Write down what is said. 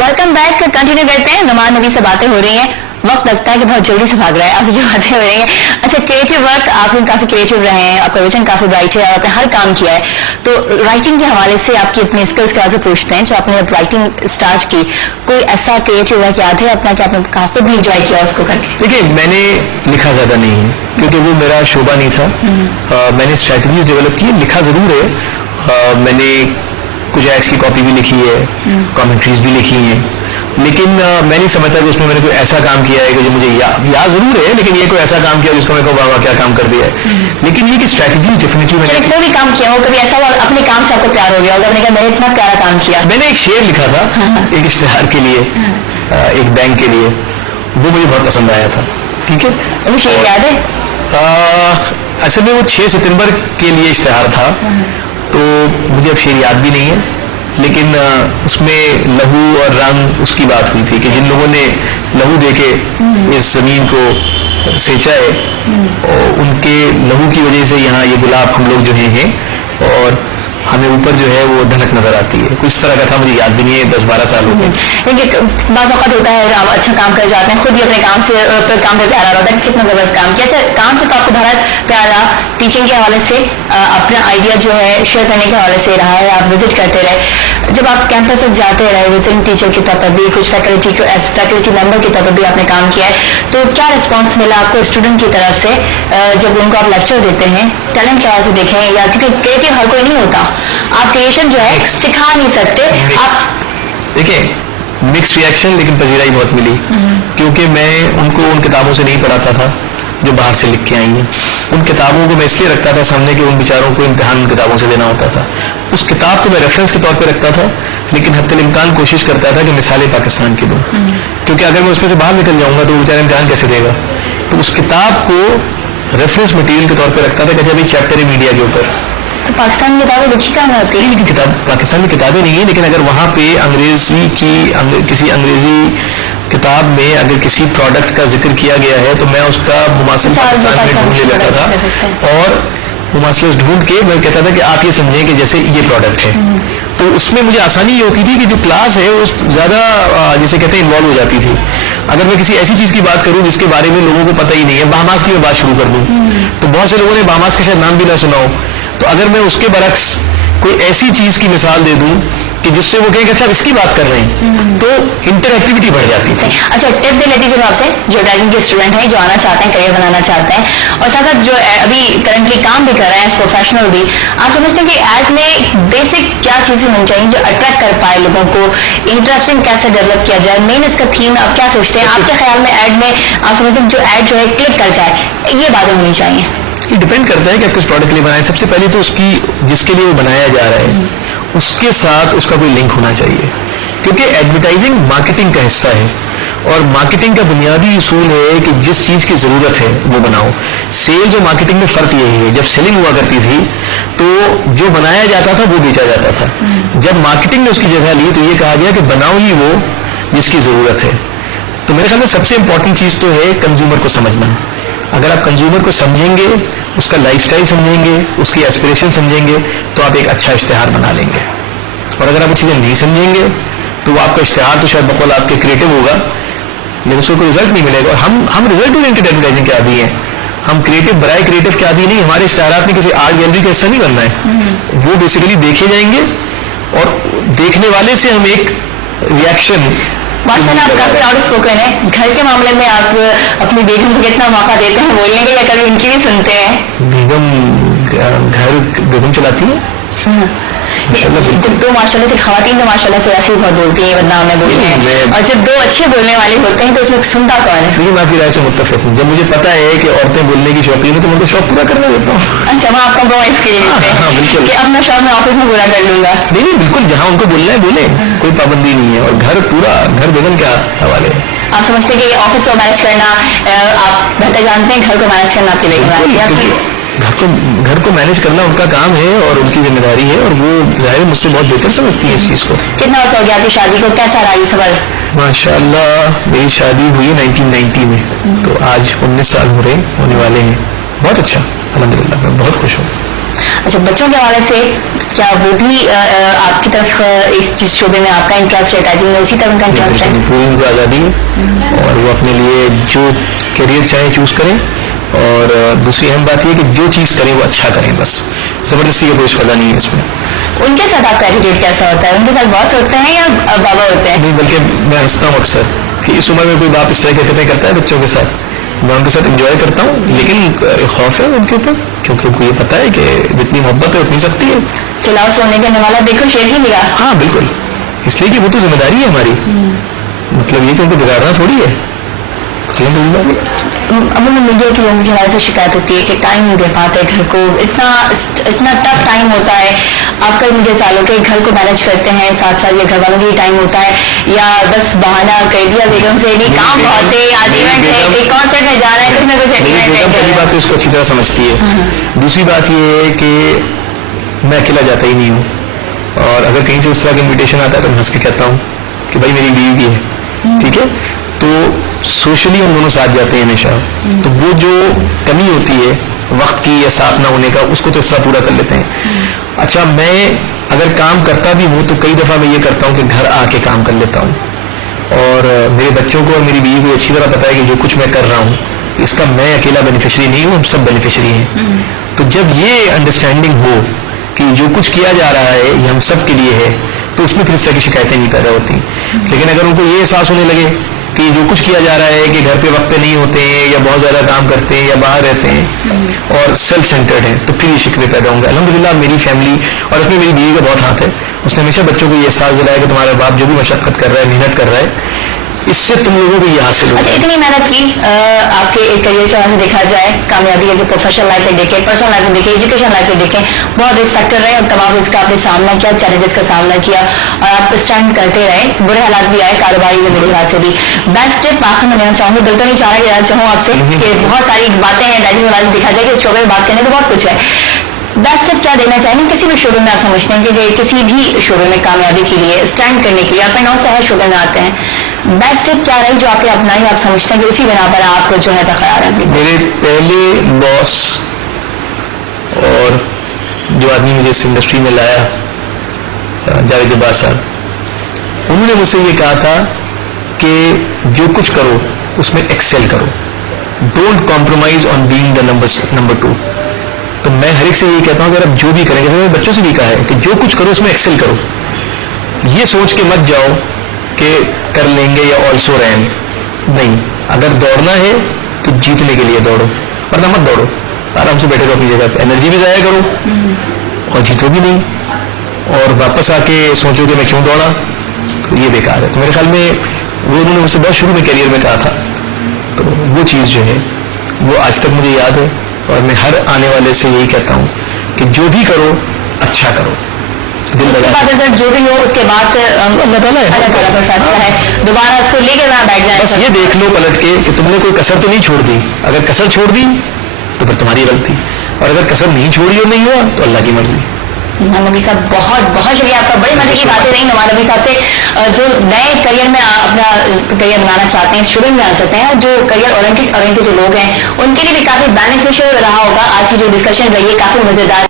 Welcome back. Continue करते हैं, नुमान नबी से बातें हो रही हैं। वक्त लगता है कि बहुत जल्दी से भाग रहा है, आपसे जो बातें हो रही हैं। अच्छा, क्रिएटिव वर्क, आप लोग काफी क्रिएटिव रहे हैं, आपका विजन काफी ब्राइट है, आपने हर काम किया है। तो राइटिंग के हवाले से आपकी अपनी स्किल्स के बारे में पूछते हैं। जो आपने अब राइटिंग स्टार्ट की, कोई ऐसा क्रिएटिव वर्क याद है अपना कि आपने काफी भी इंजॉय किया उसको करके? देखिए, मैंने लिखा ज्यादा नहीं है क्योंकि वो मेरा शोभा नहीं था। मैंने स्ट्रैटेजीज डेवलप की, लिखा जरूर है। मैंने कुछ एड्स की कॉपी भी लिखी है, कमेंट्रीज भी लिखी हैं, लेकिन मैं नहीं समझता कि उसमें मैंने कोई ऐसा काम किया है कि जो मुझे याद जरूर है, लेकिन ये कोई ऐसा काम किया जिसको मैं कहूँ वाह क्या काम कर दिया है। लेकिन ये कि स्ट्रैटेजीज डेफिनेटली मैंने कोई भी काम किया हो, कभी ऐसा हुआ अपने काम से आपको प्यार हो गया होगा, आपने कहा मैंने इतना प्यारा काम किया? मैंने एक शेर लिखा था एक इश्तेहार के लिए, एक बैंक के लिए, वो मुझे बहुत पसंद आया था। ठीक है, वो शेर याद है? असल में वो 6 सितंबर के लिए इश्तेहार था, तो मुझे अब शेर याद भी नहीं है, लेकिन उसमें लहू और रंग उसकी बात हुई थी कि जिन लोगों ने लहू देके इस जमीन को सेंचा है, और उनके लहू की वजह से यहाँ ये गुलाब हम लोग जो हैं और हमें ऊपर जो है वो धनक नजर आती है। कुछ तरह का था, मुझे याद भी नहीं है, 10-12 साल हो गए। देखिए, बात वक्त होता है आप अच्छा काम कर जाते हैं, खुद भी अपने काम से काम पे प्यारा रहता है, कितना जबरदस्त काम किया। अच्छा, काम से तो आपको बहुत प्यारा, टीचिंग के हवाले से अपना आइडिया जो है शेयर करने के हवाले से रहा है, आप विजिट करते रहे। जब आप कैंपस तक जाते रहे विजिटिंग टीचर के तौर पर भी, कुछ फैकल्टी मेंबर के तौर पर भी आपने काम किया है, तो क्या रिस्पॉन्स मिला आपको स्टूडेंट की तरफ से जब उनको आप लेक्चर देते हैं? टैलेंट क्या से देखें, या क्योंकि क्रिएटिव हर कोई नहीं होता, आप क्रिएशन जो है सिखा नहीं सकते। आप देखिए, मिक्स रिएक्शन, लेकिन पजीराई बहुत मिली, क्योंकि मैं उनको उन किताबों से नहीं पढ़ाता था जो बाहर से लिख के आई हैं। उन किताबों को मैं इसलिए रखता था सामने कि उन बेचारों को इम्तिहान उन किताबों से देना होता था। उस किताब को मैं रेफरेंस के तौर पे रखता था, लेकिन हत्तल इम्कान कोशिश करता था कि मिसालें पाकिस्तान की दूं, क्योंकि अगर मैं उसमें से बाहर निकल जाऊंगा तो वो बेचारा इम्तिहान कैसे देगा। तो उस किताब को रेफरेंस मटेरियल के तौर पे रखता था कि अच्छा, चैप्टर है मीडिया के ऊपर। तो पाकिस्तान में किताबें लिखी कहाँ होती है? लेकिन किताब पाकिस्तान में किताबें नहीं है, लेकिन अगर वहां पे अंग्रेजी की किसी अंग्रेजी किताब में अगर किसी प्रोडक्ट का जिक्र किया गया है, तो मैं उसका मुमासिल पाकिस्तान में ढूंढ ले लेता था, और मुमासिल ढूंढ के मैं कहता था कि आप ये समझें कि जैसे ये प्रोडक्ट है। तो उसमें मुझे आसानी ये होती थी कि जो क्लास है वो ज्यादा जैसे कहते हैं इन्वॉल्व हो जाती थी। अगर मैं किसी ऐसी चीज की बात करूं जिसके बारे में लोगों को पता ही नहीं है, बहामास की मैं बात शुरू कर दूं, तो बहुत से लोगों ने बहामास का शायद नाम भी ना सुना हो, तो अगर मैं उसके बरक्स कोई ऐसी चीज की मिसाल दे दूं कि जिससे वो कहें कि अच्छा इसकी बात कर रहे हैं, तो इंटरएक्टिविटी बढ़ जाती थी। अच्छा, टिप दे लेती हूँ आपसे, जो ड्राइविंग के स्टूडेंट हैं, जो आना चाहते हैं, करियर बनाना चाहते हैं, और साथ साथ जो अभी करंटली काम भी कर रहे हैं प्रोफेशनल भी, आप समझते हैं कि एड में बेसिक क्या चीजें होनी चाहिए जो अट्रैक्ट कर पाए लोगों को, इंटरेस्टिंग कैसे डेवलप किया जाए, मेन इसका थीम आप क्या सोचते हैं? आपके ख्याल में एड में आप समझते हैं जो एड जो है क्लिक कर जाए, ये बातें होनी चाहिए? ये डिपेंड करता है कि आप किस प्रोडक्ट के लिए बनाए। सबसे पहले तो उसकी जिसके लिए वो बनाया जा रहा है उसके साथ उसका कोई लिंक होना चाहिए, क्योंकि एडवर्टाइजिंग मार्केटिंग का हिस्सा है, और मार्केटिंग का बुनियादी उसूल है कि जिस चीज की जरूरत है वो बनाओ। सेल्स और मार्केटिंग में फर्क यही है, जब सेलिंग हुआ करती थी तो जो बनाया जाता था वो बेचा जाता था। जब मार्केटिंग ने उसकी जगह ली तो ये कहा गया कि बनाओ ही वो जिसकी जरूरत है। तो मेरे ख्याल में सबसे इंपॉर्टेंट चीज तो है कंज्यूमर को समझना। अगर आप कंज्यूमर को समझेंगे, उसका लाइफस्टाइल समझेंगे, उसकी एस्पिरेशन समझेंगे, तो आप एक अच्छा इश्तेहार बना लेंगे। और अगर आप वो चीजें नहीं समझेंगे तो वो आपका इश्तेहार तो शायद बकौल आपके क्रिएटिव होगा, लेकिन उसको कोई रिजल्ट नहीं मिलेगा। और हम रिजल्ट ओरिएंटेड एडवर्टाइजिंग के आदी हैं, हम क्रिएटिव बराए क्रिएटिव के आदी नहीं। हमारे इश्तेहारात में किसी आर्ट गैलरी का हिस्सा नहीं बनना है, वो बेसिकली देखे जाएंगे और देखने वाले से हम एक रिएक्शन। माशाल्लाह, आप काफी आउट स्पोकन है। घर के मामले में आप अपनी बेगम को कितना मौका देते हैं बोलने के, या कभी उनकी भी सुनते हैं? बेगम घर बेगम चलाती है। जब दो माशाल्लाह से खवातीन तो माशाल्लाह से ऐसे ही बहुत बोलती है, बदनाम में बोलते हैं, और जब दो अच्छे बोलने वाले होते हैं तो उसमें सुनता कौन है? मैं आपकी राय से मुत्तफिक हूँ। जब मुझे पता है कि औरतें बोलने की शौकीन है तो मैं उनको शौक पूरा करने देता हूँ। अच्छा, वहाँ आपका कॉम्प्रोमाइज के लिए बिल्कुल कि अपना शौक मैं ऑफिस में पूरा कर लूंगा? नहीं, बिल्कुल, जहाँ उनको बोलना है बोले, कोई पाबंदी नहीं है। और घर पूरा घर बेगम के हवाले है। आप समझते हैं कि ऑफिस को मैनेज करना आप बेहतर जानते हैं, घर को मैनेज करना आपकी बेगम? घर को मैनेज करना उनका काम है और उनकी जिम्मेदारी है, और वो जाहिर मुझसे बहुत बेहतर समझती है इस चीज को। कितना वक्त हो गया आपकी शादी को, कैसा रहा ये सफर? माशाल्लाह, मेरी शादी हुई 1990 में, तो आज 19 साल होने वाले हैं। बहुत अच्छा, अल्हम्दुलिल्लाह, मैं बहुत खुश हूँ। اچھا بچوں کے حوالے سے کیا وہ بھی آپ کی طرف اس شعبے میں آپ کا انٹرسٹ ہے ٹائپنگ میں اسی طرح ان کا انٹرسٹ ہے؟ پوری ان کو آزادی ہے اور وہ اپنے لیے جو کیریئر چاہے چوز کریں. اور دوسری اہم بات یہ کہ جو چیز کریں وہ اچھا کریں, بس زبردستی کا کوئی فائدہ نہیں ہے اس میں. ان کے ساتھ آپ کا ایٹیٹیوڈ کیسا ہوتا ہے؟ ان کے ساتھ باس ہوتے ہیں یا بابا ہوتے ہیں؟ نہیں, بلکہ میں ہنستا ہوں اکثر کہ اس عمر میں کوئی باپ اس طرح کی حرکتیں کرتا ہے بچوں کے ساتھ. میں ان کے ساتھ انجوائے کرتا ہوں, لیکن خوف ہے ان کے اوپر, کیونکہ ان کو یہ پتا ہے کہ جتنی محبت ہے اتنی سختی ہے. کلاؤ سونے کا نوالا دیکھو شیر ہی لگا. ہاں بالکل, اس لیے کہ وہ تو ذمہ داری ہے ہماری. مطلب یہ کہ ان کو بگاڑنا تھوڑی ہے. عموماً میڈیا کی لوگوں کی حوالے سے شکایت ہوتی ہے کہ ٹائم نہیں دے پاتے گھر کو, اتنا ٹف ٹائم ہوتا ہے. آپ کا مجھے تعلق ہے گھر کو مینج کرتے ہیں ساتھ ساتھ, یا گھر والوں کے ٹائم ہوتا ہے, یا بس بہانہ کر دیا بیگم سے نہیں کام بہت ہے, آج ایونٹ ہے, کانسرٹ میں جانا ہے, کچھ نہ کچھ ایونٹ ہے. پہلی بات تو اس کو اچھی طرح سمجھتی ہے. دوسری بات یہ ہے کہ میں اکیلا جاتا ہی نہیں ہوں, اور اگر کہیں سے اس طرح کا انویٹیشن آتا ہے تو میں ہنس کے کہتا ہوں کہ بھائی میری بیوی بھی ہے, ٹھیک ہے. تو سوشلی ہم دونوں ساتھ جاتے ہیں ہمیشہ. تو وہ جو کمی ہوتی ہے وقت کی یا ساتھ نہ ہونے کا, اس کو تو اس طرح پورا کر لیتے ہیں. اچھا میں اگر کام کرتا بھی ہوں تو کئی دفعہ میں یہ کرتا ہوں کہ گھر آ کے کام کر لیتا ہوں, اور میرے بچوں کو اور میری بیوی کو اچھی طرح پتا ہے کہ جو کچھ میں کر رہا ہوں اس کا میں اکیلا بینیفیشری نہیں ہوں, ہم سب بینیفیشری ہیں. تو جب یہ انڈرسٹینڈنگ ہو کہ جو کچھ کیا جا رہا ہے یہ ہم سب کے لیے ہے, تو اس میں پھر اس طرح کی شکایتیں نہیں پیدا ہوتی. لیکن اگر ان کو یہ احساس ہونے لگے کہ جو کچھ کیا جا رہا ہے کہ گھر پہ وقت پہ نہیں ہوتے ہیں یا بہت زیادہ کام کرتے ہیں یا باہر رہتے ہیں اور سیلف سینٹرڈ ہیں, تو پھر یہ شکوے پیدا ہوں گے. الحمدللہ میری فیملی اور اس میں میری بیوی کا بہت ہاتھ ہے. اس نے ہمیشہ بچوں کو یہ احساس دلایا کہ تمہارا باپ جو بھی مشقت کر رہا ہے, محنت کر رہا ہے, اس سے تم لوگوں کو یہ حاصل ہوگا. اتنی محنت کی آپ کے کریئر کے حوالے سے دیکھا جائے, کامیابی ہے کہ پروفیشنل لائف میں دیکھیں, پرسنل لائف میں دیکھیں, ایجوکیشن لائف میں دیکھیں, بہت رسک فیکٹر رہے اور تمام اس کا آپ نے سامنا کیا, چیلنجز کا سامنا کیا اور آپ اسٹینڈ کرتے رہے. برے حالات بھی آئے کاروباری میں, میری بات سے بھی. بیسٹ ٹپ آخر میں لینا چاہوں گی, دل تو نہیں چاہ رہا کہ چاہوں آپ سے کہ بہت ساری باتیں ہیں ڈائننگ والا دیکھا جائے کہ اس شعبے میں بات کرنے تو بہت کچھ ہے. بیسٹ ٹپ کیا دینا چاہیں گے کسی بھی شعبے میں؟ آپ سمجھتے ہیں کہ کسی بھی شعبے میں کامیابی کے لیے, اسٹینڈ کرنے کے لیے, آپ 9 سے ہر شعبے میں آتے ہیں, بیسٹ ٹپ کیا رہی جو آپ نے اپنائی, آپ سمجھتے ہیں کہ اسی بنا پر آپ کو جو ہے خیال ہے؟ میرے پہلے باس اور جو آدمی مجھے اس انڈسٹری میں لایا, جاوید جبار صاحب, انہوں نے مجھ سے یہ کہا تھا کہ جو کچھ کرو اس میں ایکسل کرو, don't compromise on being the number 2. تو میں ہر ایک سے یہ کہتا ہوں کہ اگر آپ جو بھی کریں گے, میں نے بچوں سے بھی کہا ہے کہ جو کچھ کرو اس میں ایکسل کرو. یہ سوچ کے مت جاؤ کہ کر لیں گے یا آلسو رین, نہیں. اگر دوڑنا ہے تو جیتنے کے لیے دوڑو, ورنہ مت دوڑو, آرام سے بیٹھے رہو اپنی جگہ پہ, انرجی بھی ضائع کرو اور جیتو بھی نہیں, اور واپس آ کے سوچو کہ میں کیوں دوڑا, تو یہ بیکار ہے. تو میرے خیال میں وہ انہوں نے مجھ سے بہت شروع میں کیریئر میں کہا تھا, تو وہ چیز جو ہے وہ آج تک مجھے یاد ہے, اور میں ہر آنے والے سے یہی کہتا ہوں کہ جو بھی کرو اچھا کرو, دل لگا سر جو بھی ہو اس کے بعد اللہ تعالیٰ پر فیصلہ ہے, دوبارہ اس کو لے کے وہاں بیٹھ جائیں. بس یہ دیکھ لو پلٹ کے کہ تم نے کوئی کسر تو نہیں چھوڑ دی. اگر کسر چھوڑ دی تو پھر تمہاری غلطی, اور اگر کسر نہیں چھوڑی اور نہیں ہوا تو اللہ کی مرضی. نعمان نبی صاحب بہت بہت شکریہ آپ کا, بڑی مزے کی باتیں رہی نعمان نبی صاحب سے. جو نئے کریئر میں اپنا کریئر بنانا چاہتے ہیں, شروع میں آ سکتے ہیں, جو کریئر اورینٹیڈ جو لوگ ہیں ان کے لیے بھی کافی بینیفیشیل رہا ہوگا. آج کی جو ڈسکشن رہی ہے کافی مزیدار.